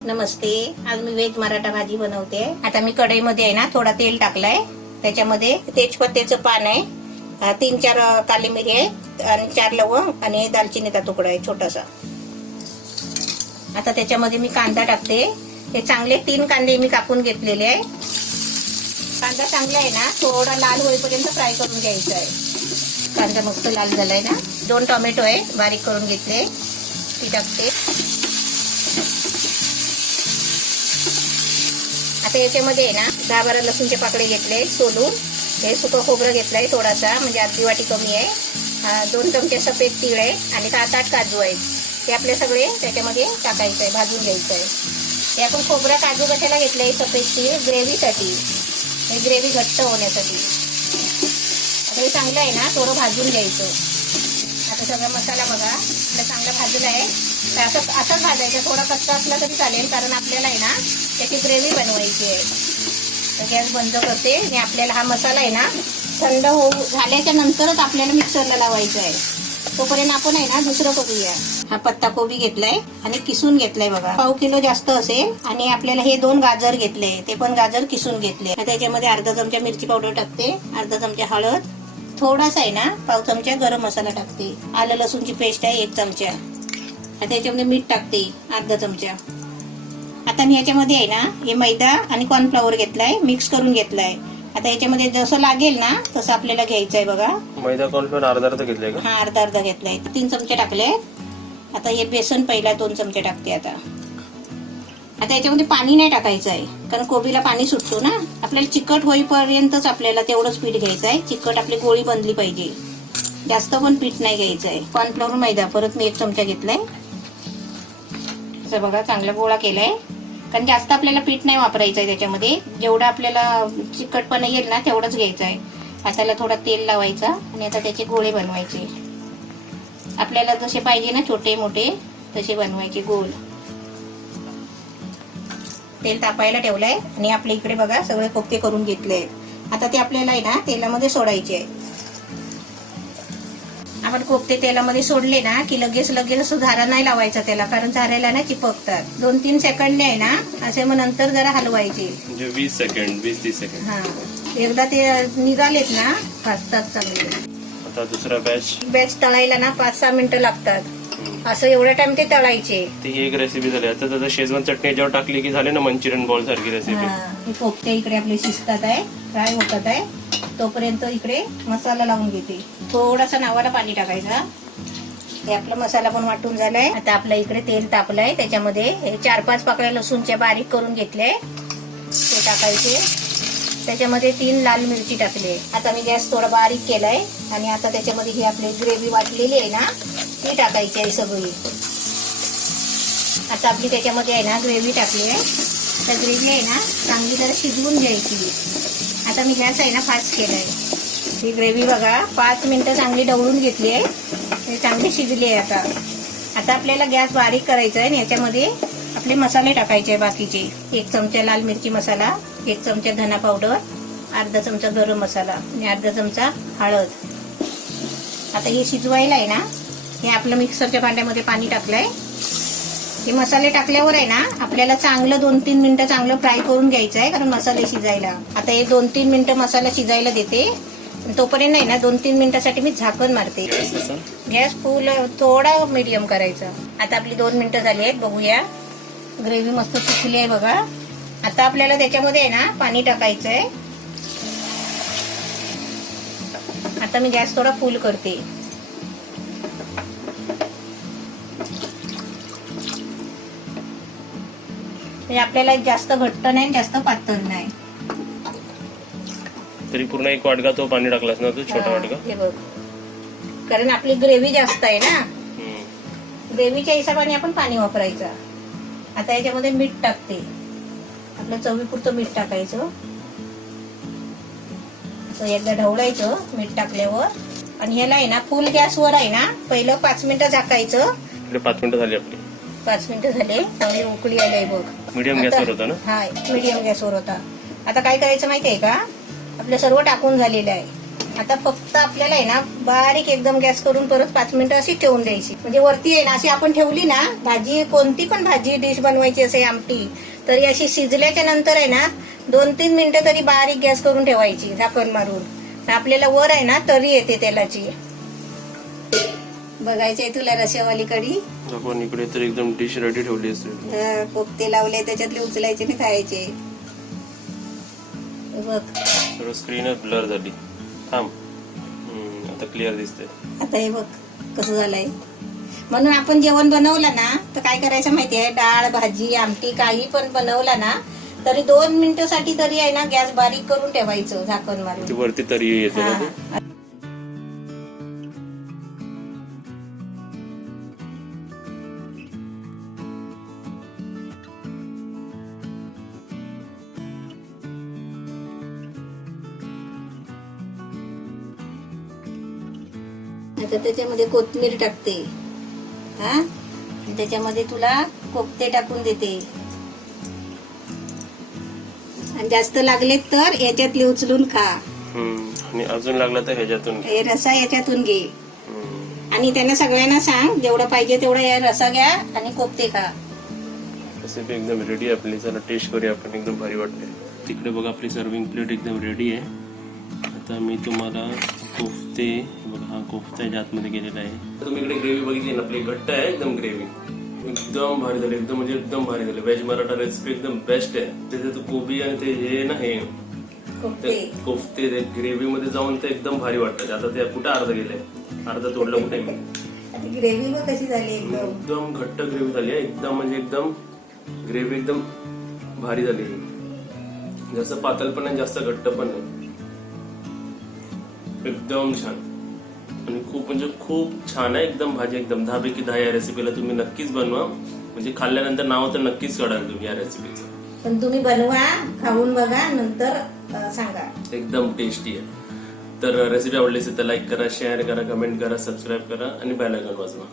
नमस्ते, आज मी व्हेज मराठा भाजी बनवते। आता मी कढईमध्ये आहे ना थोडा तेल टाकलाय, त्याच्यामध्ये तेजपत्त्याचं पान आहे, 3-4 काली मिरी आहे आणि 4 लवंग आणि दालचिनीचा तुकडा आहे छोटासा। आता त्याच्यामध्ये मी कांदा टाकते। हे चांगले 3 कांदे मी कापून घेतलेले आहे। कांदा चांगला आहे ना थोडा लाल होईपर्यंत फ्राय करून घ्यायचा आहे। कांदा मस्त लाल झालाय ना। 2 टोमॅटो आहे बारीक करून घेतले, ती टाकते। आता याच्यामध्ये आहे ना 10-12 लसूणचे पाकळे घेतले सोलून। हे सुकं खोबरं घेतलंय थोडासा, म्हणजे अर्धी वाटी कमी आहे। 2 चमचे सफेद तीळ आहे आणि 7-8 काजू आहेत। ते आपले सगळे त्याच्यामध्ये टाकायचं आहे, भाजून घ्यायचं आहे। हे आपण खोबरं काजू कशाला घेतलंय? सफेद तीळ ग्रेव्हीसाठी, हे ग्रेव्ही घट्ट होण्यासाठी। आता हे चांगलं आहे ना थोडं भाजून घ्यायचं। आता सगळा मसाला बघा आपला चांगला भाजला आहे। तर असंच भाजायचं, थोडा कच्चा असला तरी चालेल, कारण आपल्याला आहे ना त्याची ग्रेव्ही बनवायची आहे। तर गॅस बंद करते आणि आपल्याला हा मसाला आहे ना थंड झाल्याच्या नंतरच आपल्याला मिक्सरला लावायचा आहे। तोपर्यंत आपण आहे ना दुसरं करूया। हा पत्ता कोबी घेतलाय आणि किसून घेतलाय बघा, पाव किलो जास्त असेल। आणि आपल्याला हे 2 गाजर घेतले, ते पण गाजर किसून घेतले। त्याच्यामध्ये अर्धा चमचा मिरची पावडर टाकते, अर्धा चमचा हळद, थोडासा आहे ना पाव चमचा गरम मसाला टाकते। आलं लसूणची पेस्ट आहे 1 चमचा। आता याच्यामध्ये मीठ टाकते अर्धा चमचा। आता मी याच्यामध्ये आहे ना हे मैदा आणि कॉर्नफ्लॉवर घेतलाय, मिक्स करून घेतलाय। आता याच्यामध्ये जसं लागेल ना तसं आपल्याला घ्यायचं आहे बघा। मैदा कॉर्नफ्लॉवर अर्धा घेतलाय का? हा अर्धा घेतलाय। 3 चमचे टाकले। आता हे बेसन पहिला 2 चमचे टाकते। आता याच्यामध्ये पाणी नाही टाकायचं आहे, कारण कोबीला पाणी सुटतो ना। आपल्याला चिकट होईपर्यंतच आपल्याला तेवढंच पीठ घ्यायचं आहे। चिकट आपली गोळी बनली पाहिजे, जास्त पण पीठ नाही घ्यायचं आहे। कॉर्नफ्लॉवर मैदा परत मी 1 चमचा घेतलाय। असं बघा चांगला गोळा केलाय, कारण जास्त आपल्याला पीठ नाही वापरायचं आहे त्याच्यामध्ये। जेवढं आपल्याला चिकटपणा येईल ना तेवढंच घ्यायचं आहे। हाताला थोडा तेल लावायचा आणि आता त्याचे गोळे बनवायचे। आपल्याला जसे पाहिजे ना छोटे मोठे तसे बनवायचे गोल। तेल तापायला ठेवलंय आणि आपल्या इकडे बघा सगळे कोफ्ते करून घेतले। आता ते आपल्याला आहे ना तेलामध्ये सोडायचे आहे। आपण कोफ्ते तेलामध्ये सोडले ना की लगेच असं झारा नाही लावायचा त्याला, कारण झाऱ्याला ना चिपकतात। 2-3 सेकंड आहे ना असे, मग नंतर जरा हलवायचे, म्हणजे 20-30 सेकंड। हा एकदा ते निघालेत ना भाजतात चांगले। आता दुसरा बॅच तळायला ना 5-6 मिनिटं लागतात। असं एवढ्या टाइम ते तळायचे। ती एक रेसिपी झाली। आता त्याचा शेजवान चटणी याच्यावर टाकली की झाले ना मंचुरियन बॉल सारखी रेसिपी। हे कोफ्ते इकडे आपले शिजतात आहे, फ्राय होतात आहे। तोपर्यंत इकडे मसाला लावून घेते। थोडासा नावाला पाणी टाकायचा। हे आपला मसाला पण वाटून झालाय। आता आपल्या इकडे तेल तापलंय, त्याच्यामध्ये 4-5 पाकळ्या लसूणच्या बारीक करून घेतले ते टाकायचे। त्याच्यामध्ये 3 लाल मिरची टाकले। आता मी गॅस थोडा बारीक केलाय आणि आता त्याच्यामध्ये ही आपली ग्रेव्ही वाटलेली आहे ना ती टाकायची आहे सगळी। आता आपली त्याच्यामध्ये आहे ना ग्रेव्ही टाकली आहे। तर ग्रेव्ही आहे ना चांगली जरा शिजवून घ्यायची। आता मी गॅस आहे ना फास्ट केलाय। ही ग्रेव्ही बघा 5 मिनिटं चांगली ढवळून घेतली आहे, हे चांगली शिजली आहे। आता आपल्याला गॅस बारीक करायचा आहे आणि याच्यामध्ये आपले मसाले टाकायचे बाकीचे। 1 चमचा लाल मिरची मसाला, 1 चमचा धना पावडर, अर्धा चमचा गरम मसाला आणि अर्धा चमचा हळद। आता हे शिजवायला आहे ना हे आपलं मिक्सरच्या भांड्यामध्ये पाणी टाकलंय। हे मसाले टाकल्यावर आहे ना आपल्याला चांगलं 2-3 मिनिटं चांगलं फ्राय करून घ्यायचं आहे, कारण मसाले शिजायला। आता हे 2-3 मिनिटं मसाला शिजायला देते। तोपर्यंत नाही ना 2-3 मिनिटासाठी मी झाकण मारते। गॅस फुल थोडा मीडियम करायचा। आता आपली 2 मिनिटं झाली आहेत, बघूया। ग्रेव्ही मस्त सुकली आहे बघा। आता आपल्याला त्याच्यामध्ये आहे ना पाणी टाकायचं आहे। आता मी गॅस थोडा फुल करते। म्हणजे आपल्याला जास्त घट्ट नाही जास्त पातळ नाही। तरी पूर्ण 1 वाटका तो पाणी टाकलास ना तू, छोटा वाटका? हे बघ, कारण आपली ग्रेव्ही जास्त आहे ना, ग्रेव्हीच्या हिशोबाने आपण पाणी वापरायचं। आता याच्यामध्ये मीठ टाकते, आपल्या चवीपुरतं मीठ टाकायचं। असं एकदा ढवळायचं मीठ टाकल्यावर आणि ह्याला आहे ना फुल गॅसवर आहे ना पहिलं 5 मिनिटं झाकायचं। 5 मिनिटं झाली आपली। 5 मिनिटं झाले, चांगली उकळी आली बघ। मीडियम गॅसवर होता ना? हा मीडियम गॅसवर होता। आता काय करायचं माहितीये का, आपलं सर्व टाकून झालेलं आहे। आता फक्त आपल्याला आहे ना बारीक एकदम गॅस करून परत 5 मिनिटं अशी ठेवून द्यायची. म्हणजे वरती आहे ना अशी आपण ठेवली ना भाजी, कोणती पण भाजी डिश बनवायची असे आमटी, तरी अशी शिजल्याच्या नंतर आहे ना 2-3 मिनिटं तरी बारीक गॅस करून ठेवायची झाकण मारून. तर आपल्याला वर आहे ना तरी येते तेलाची. बघायची आहे तुला रश्यावाली कढी. आपण इकडे तर एकदम डिश रेडी ठेवली असते. कोफ्ते लावले त्याच्यातले उचलायचे आणि खायचे. बघ थोडं स्क्रीनच ब्लर झाली. थांब. आता क्लिअर दिसते. आता हे बघ कसं झालंय. म्हणून आपण जेवण बनवलं ना तर काय करायचं माहितीये, डाळ भाजी आमटी काही पण बनवला ना तरी 2 मिनिटासाठी तरी आहे ना गॅस बारीक करून ठेवायचं झाकण मारून. ती वरती तरी येते ना ती. हा. आता त्याच्यामध्ये कोथिंबीर टाकते. हा, त्याच्यामध्ये तुला कोफ्ते टाकून देते. आणि जास्त लागलेत तर याच्यातले उचलून खा. आणि अजून लागला तर ह्याच्यातून हे रसा याच्यातून घे. आणि त्यांना सगळ्यांना सांग जेवढं पाहिजे तेवढा या रसा घ्या आणि कोफ्ते खा. रेसिपी एकदम रेडी आहे आपली. चला टेस्ट करूया आपण. एकदम भारी वाटते. तिकडे बघा आपली सर्विंग प्लेट एकदम रेडी आहे. आता मी तुम्हाला कोफ्ते, बघा हा कोफ्ता आहे आतमध्ये गेलेला आहे. तुम्ही इकडे ग्रेव्ही बघितली ना आपली, घट्ट आहे एकदम ग्रेव्ही. एकदम भारी झाली. एकदम म्हणजे एकदम भारी झाली. व्हेज मराठा रेसिपी एकदम बेस्ट आहे. त्याच्यात कोबी आणि ते हे ना हे कोफ्ते ते ग्रेव्ही मध्ये जाऊन ते एकदम भारी वाटतं. आता ते कुठं अर्ध गेलंय, अर्ध तोडलं कुठे. ग्रेव्ही बघ कशी झाली. एकदम घट्ट ग्रेव्ही झाली आहे. एकदम म्हणजे एकदम ग्रेव्ही एकदम भारी झाली. जास्त पातळ पण नाही, जास्त घट्ट पण नाही. एकदम छान आणि खूप म्हणजे खूप छान आहे. एकदम भाजी एकदम 10 पैकी 10. या रेसिपीला तुम्ही नक्कीच बनवा. म्हणजे खाल्ल्यानंतर नाव तर नक्कीच काढाल तुम्ही या रेसिपीचं. पण तुम्ही बनवा, खाऊन बघा, नंतर सांगा. एकदम टेस्टी आहे. तर रेसिपी आवडली असेल तर लाईक करा, शेअर करा, कमेंट करा, सबस्क्राईब करा आणि बेल आयकॉन वाजवा.